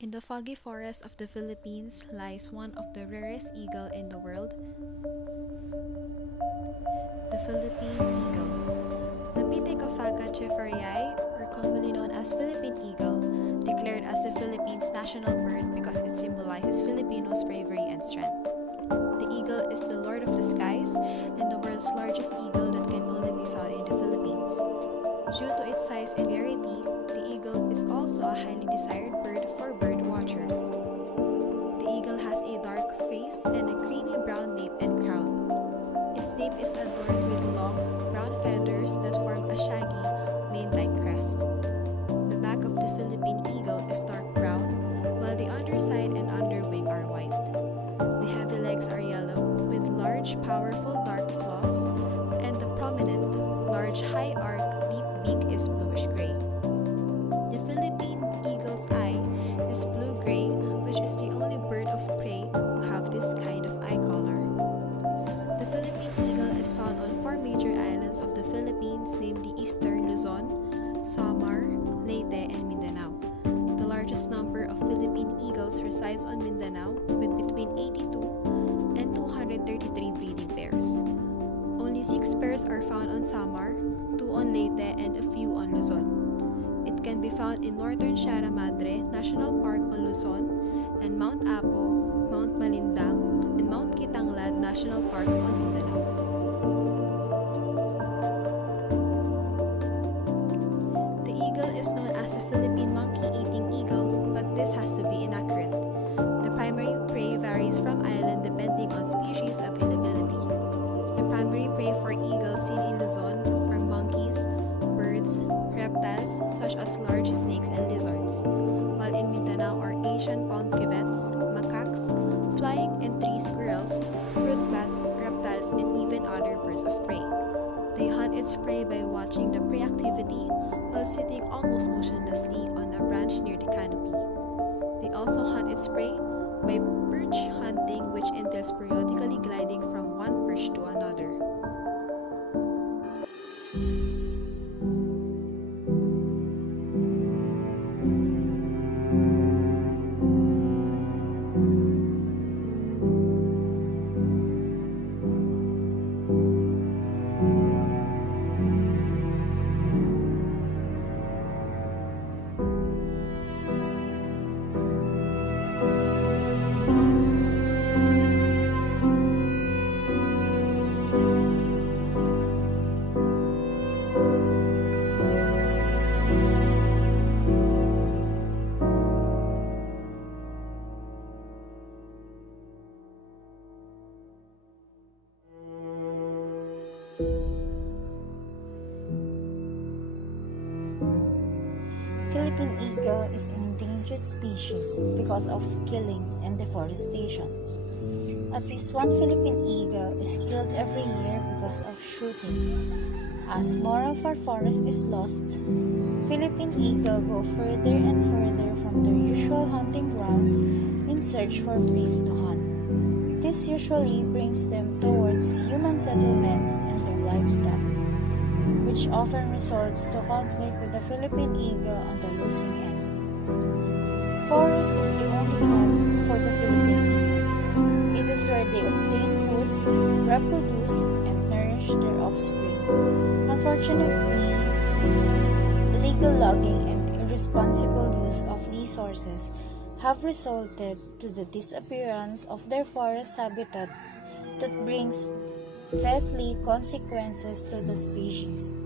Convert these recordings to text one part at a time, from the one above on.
In the foggy forest of the Philippines lies one of the rarest eagle in the world, the Philippine eagle. The Pithecia chiferiae, or commonly known as Philippine eagle, declared as the Philippines' national bird because it symbolizes Filipinos' bravery and strength. The eagle is the lord of the skies and the world's largest eagle that can only be found in the Philippines. Due to its size and rarity, the eagle is also a highly desired bird for bird watchers. The eagle has a dark face and a creamy brown nape and crown. Its nape is adorned with long, brown feathers that form a shaggy, mane-like crest. The back of the Philippine eagle is dark brown, while the underside and underwing are white. The heavy legs are yellow, with large, powerful dark claws, and the prominent, large, high-arc, deep beak is bluish-gray. The Philippine eagle's eye is blue-gray, which is the only bird of prey who have this kind of eye color. The Philippine eagle is found on 4 major islands of the Philippines, namely Eastern Luzon, Samar, Leyte, and Mindanao. The largest number of Philippine eagles resides on Mindanao, with between 82 and 233 breeding pairs. Only 6 pairs are found on Samar, 2 on Leyte, and a few on Luzon. It can be found in northern Sierra Madre National Park on Luzon, and Mount Apo, Mount Malindang, and Mount Kitanglad National Parks on Mindanao. The eagle is known as a Philippine monkey-eating eagle, but this has to be inaccurate. The primary prey varies from island depending on species availability. The primary prey for eagles seen in Luzon are monkeys, birds, reptiles such as large snakes and lizards, while in Mindanao are Asian palm civets, macaques, flying and tree squirrels, fruit bats, reptiles, and even other birds of prey. They hunt its prey by watching the prey activity while sitting almost motionlessly on a branch near the canopy. They also hunt its prey by perch hunting, which entails periodically gliding from one perch to another. Philippine eagle is an endangered species because of killing and deforestation. At least one Philippine eagle is killed every year because of shooting. As more of our forest is lost, Philippine eagle go further and further from their usual hunting grounds in search for prey to hunt. This usually brings them towards human settlements and their livestock, which often results to conflict with the Philippine eagle on the losing end. Forest is the only home for the Philippine eagle. It is where they obtain food, reproduce, and nourish their offspring. Unfortunately, illegal logging and irresponsible use of resources have resulted to the disappearance of their forest habitat that brings deadly consequences to the species.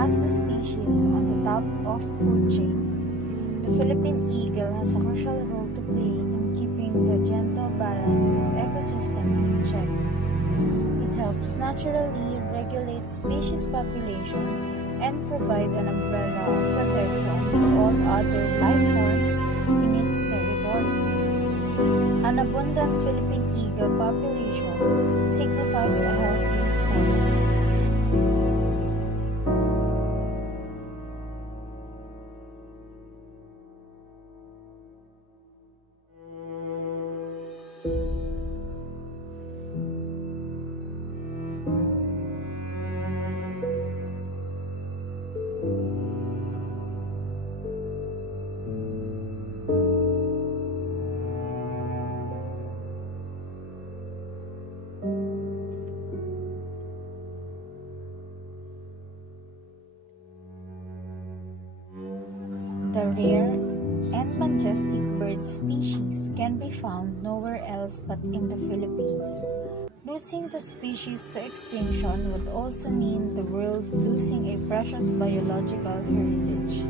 As the species on the top of food chain, the Philippine eagle has a crucial role to play in keeping the gentle balance of ecosystem in check. It helps naturally regulate species population and provide an umbrella of protection for all other life forms in its territory. An abundant Philippine eagle population signifies a healthy forest. The rare and majestic bird species can be found nowhere else but in the Philippines. Losing the species to extinction would also mean the world losing a precious biological heritage.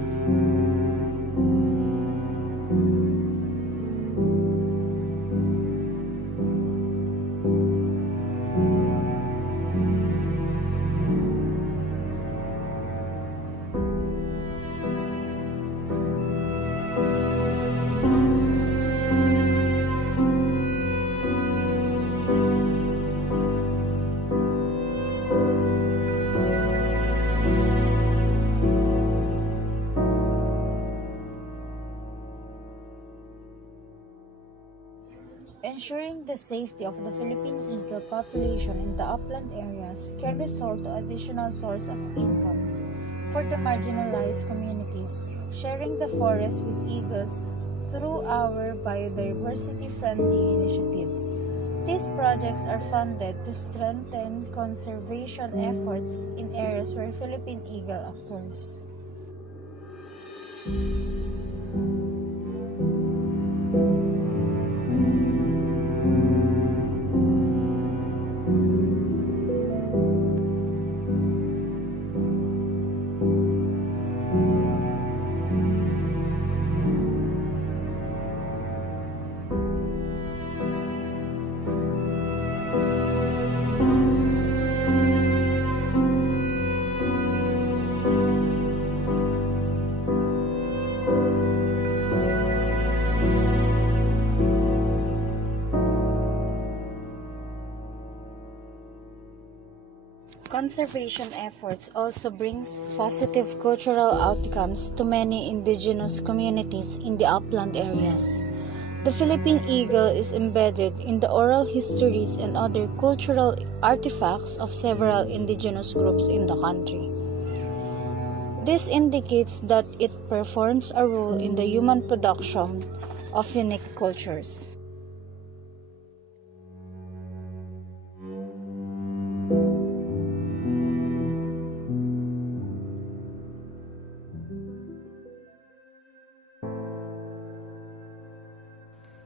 Ensuring the safety of the Philippine eagle population in the upland areas can result to additional source of income for the marginalized communities. Sharing the forest with eagles through our biodiversity-friendly initiatives. These projects are funded to strengthen conservation efforts in areas where Philippine eagle occurs. Conservation efforts also brings positive cultural outcomes to many indigenous communities in the upland areas. The Philippine eagle is embedded in the oral histories and other cultural artifacts of several indigenous groups in the country. This indicates that it performs a role in the human production of unique cultures.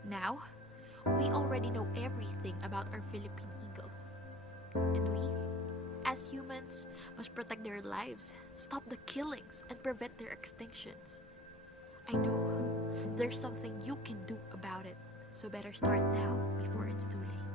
Now, we already know everything about our Philippine eagle. And we, as humans, must protect their lives, stop the killings, and prevent their extinctions. I know there's something you can do about it, so better start now before it's too late.